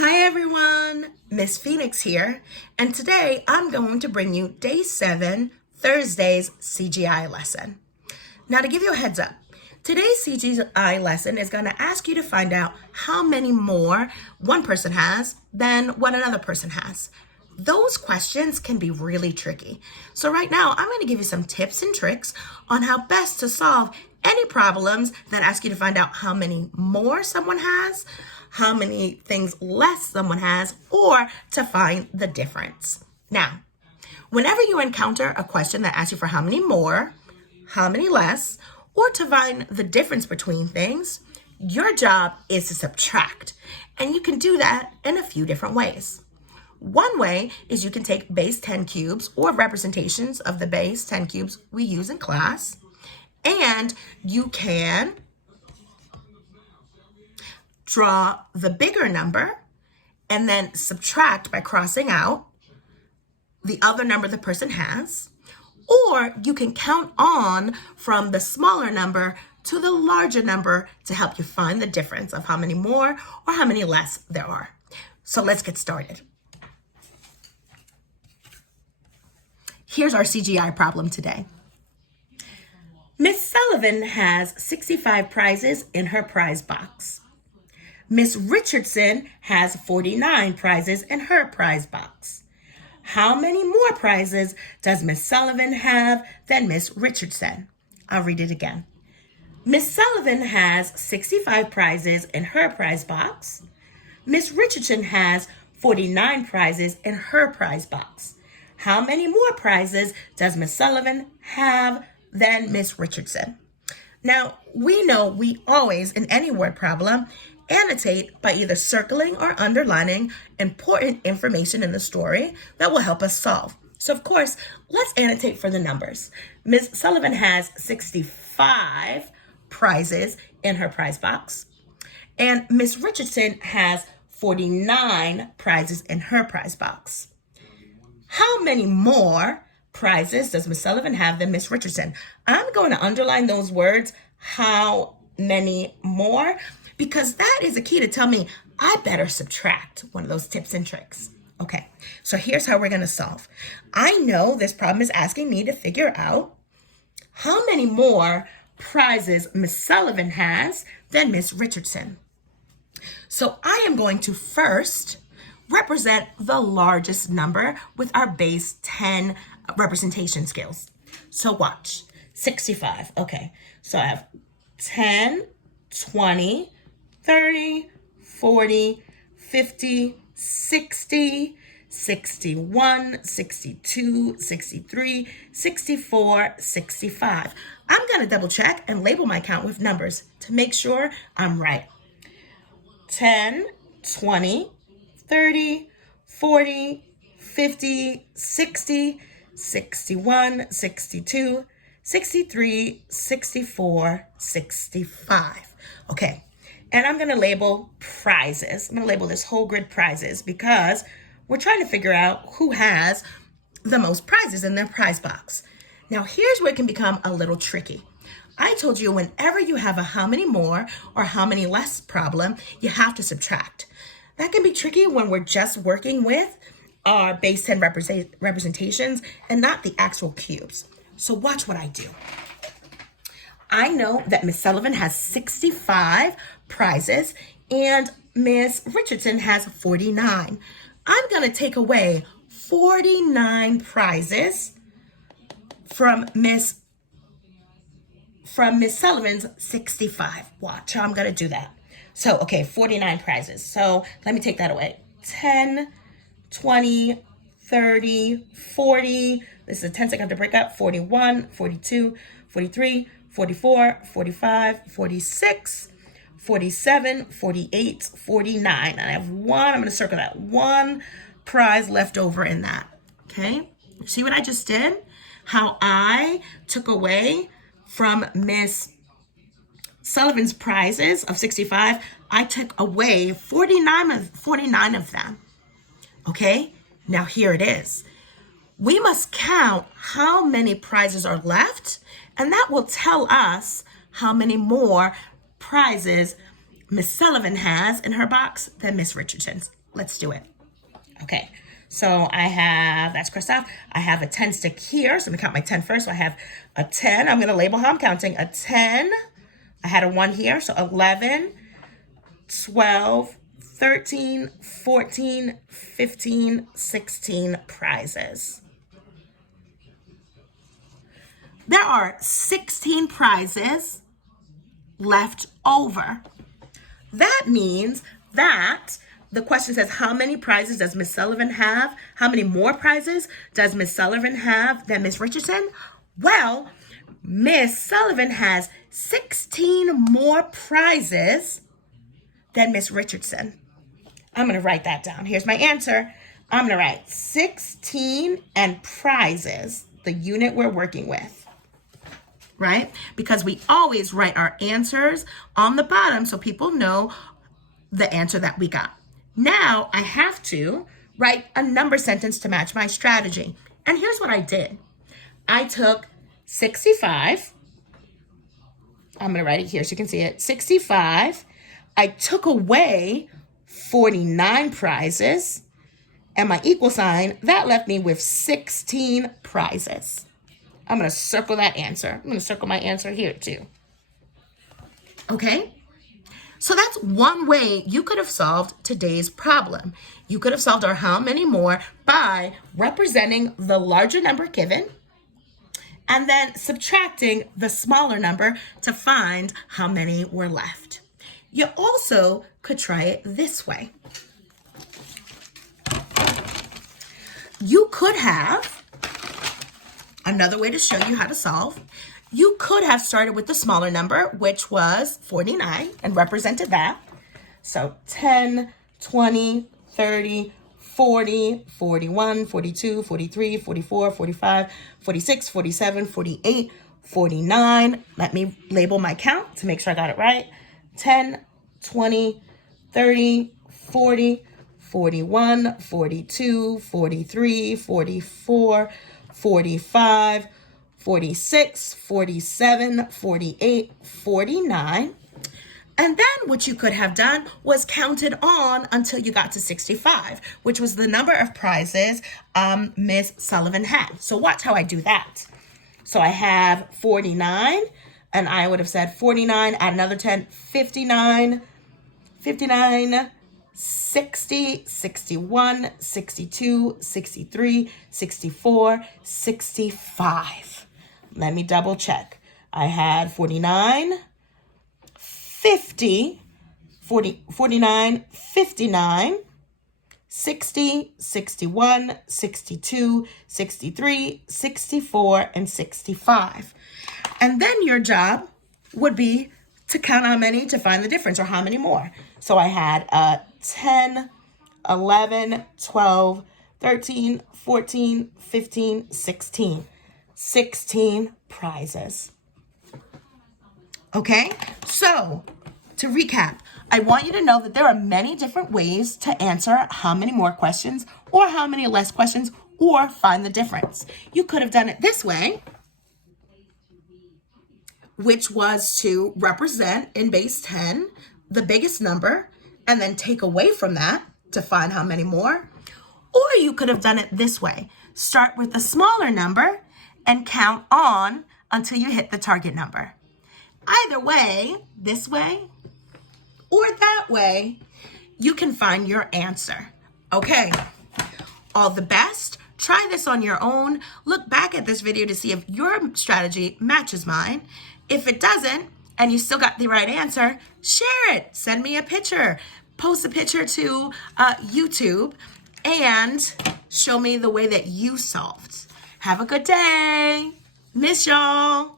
Hi everyone, Miss Phoenix here, and today I'm going to bring you Day 7, Thursday's CGI lesson. Now to give you a heads up, today's CGI lesson is going to ask you to find out how many more one person has than what another person has. Those questions can be really tricky. So right now, I'm going to give you some tips and tricks on how best to solve any problems that ask you to find out how many more someone has, how many things less someone has, or to find the difference. Now, whenever you encounter a question that asks you for how many more, how many less, or to find the difference between things, your job is to subtract. And you can do that in a few different ways. One way is you can take base 10 cubes or representations of the base 10 cubes we use in class, and you can draw the bigger number and then subtract by crossing out the other number the person has, or you can count on from the smaller number to the larger number to help you find the difference of how many more or how many less there are. So let's get started. Here's our CGI problem today. Miss Sullivan has 65 prizes in her prize box. Miss Richardson has 49 prizes in her prize box. How many more prizes does Miss Sullivan have than Miss Richardson? I'll read it again. Miss Sullivan has 65 prizes in her prize box. Miss Richardson has 49 prizes in her prize box. How many more prizes does Miss Sullivan have than Miss Richardson? Now, we know we always, in any word problem, annotate by either circling or underlining important information in the story that will help us solve. So, of course, let's annotate for the numbers. Miss Sullivan has 65 prizes in her prize box, and Miss Richardson has 49 prizes in her prize box. How many more prizes does Miss Sullivan have than Miss Richardson? I'm going to underline those words, how many more, because that is a key to tell me I better subtract, one of those tips and tricks. Okay, so here's how we're going to solve. I know this problem is asking me to figure out how many more prizes Miss Sullivan has than Miss Richardson. So I am going to first represent the largest number with our base 10 representation skills. So watch, 65. Okay, so I have 10, 20, 30, 40, 50, 60, 61, 62, 63, 64, 65. I'm going to double check and label my count with numbers to make sure I'm right. 10, 20, 30, 40, 50, 60, 61, 62, 63, 64, 65. Okay, and I'm going to label prizes. I'm going to label this whole grid prizes because we're trying to figure out who has the most prizes in their prize box. Now, here's where it can become a little tricky. I told you whenever you have a how many more or how many less problem, you have to subtract. That can be tricky when we're just working with our base 10 representations and not the actual cubes. So watch what I do. I know that Miss Sullivan has 65 prizes and Miss Richardson has 49. I'm going to take away 49 prizes from Miss Sullivan's 65. Watch how I'm going to do that. So, okay, 49 prizes. So let me take that away. 10, 20, 30, 40. This is a 10-second to break up. 41, 42, 43, 44, 45, 46, 47, 48, 49. And I have one, I'm going to circle that. One prize left over in that. Okay? See what I just did? How I took away from Miss Sullivan's prizes of 65, I took away 49 of them. Okay, now here it is. We must count how many prizes are left, and that will tell us how many more prizes Miss Sullivan has in her box than Miss Richardson's. Let's do it. Okay, so I have, that's crossed off. I have a 10 stick here. So I'm gonna count my 10 first. So I have a 10. I'm gonna label how I'm counting. A 10. I had a 1 here. So 11, 12, 13, 14, 15, 16 prizes. There are 16 prizes left over. That means that the question says, how many prizes does Miss Sullivan have? How many more prizes does Miss Sullivan have than Miss Richardson? Well, Miss Sullivan has 16 more prizes than Miss Richardson. I'm going to write that down. Here's my answer. I'm going to write 16 and prizes, the unit we're working with. Right? Because we always write our answers on the bottom so people know the answer that we got. Now I have to write a number sentence to match my strategy. And here's what I did. I took 65. I'm going to write it here so you can see it. 65. I took away 49 prizes. And my equal sign, that left me with 16 prizes. I'm going to circle that answer. I'm going to circle my answer here too. Okay? So that's one way you could have solved today's problem. You could have solved our how many more by representing the larger number given and then subtracting the smaller number to find how many were left. You also could try it this way. You could have, another way to show you how to solve, you could have started with the smaller number, which was 49, and represented that. So 10, 20, 30, 40, 41, 42, 43, 44, 45, 46, 47, 48, 49. Let me label my count to make sure I got it right. 10, 20, 30, 40, 41, 42, 43, 44, 45, 46, 47, 48, 49. And then what you could have done was counted on until you got to 65, which was the number of prizes Miss Sullivan had. So watch how I do that. So I have 49, and I would have said 49, add another 10, 59, 59, 60, 61, 62, 63, 64, 65. Let me double check. I had 49, 50, 40, 49, 59, 60, 61, 62, 63, 64, and 65. And then your job would be to count how many to find the difference or how many more. So I had 10, 11, 12, 13, 14, 15, 16. 16 prizes. Okay, so to recap, I want you to know that there are many different ways to answer how many more questions or how many less questions or find the difference. You could have done it this way, which was to represent in base 10 the biggest number and then take away from that to find how many more. Or you could have done it this way. Start with the smaller number and count on until you hit the target number. Either way, this way or that way, you can find your answer. Okay, all the best. Try this on your own. Look back at this video to see if your strategy matches mine. If it doesn't, and you still got the right answer, share it. Send me a picture. Post a picture to YouTube and show me the way that you solved. Have a good day. Miss y'all.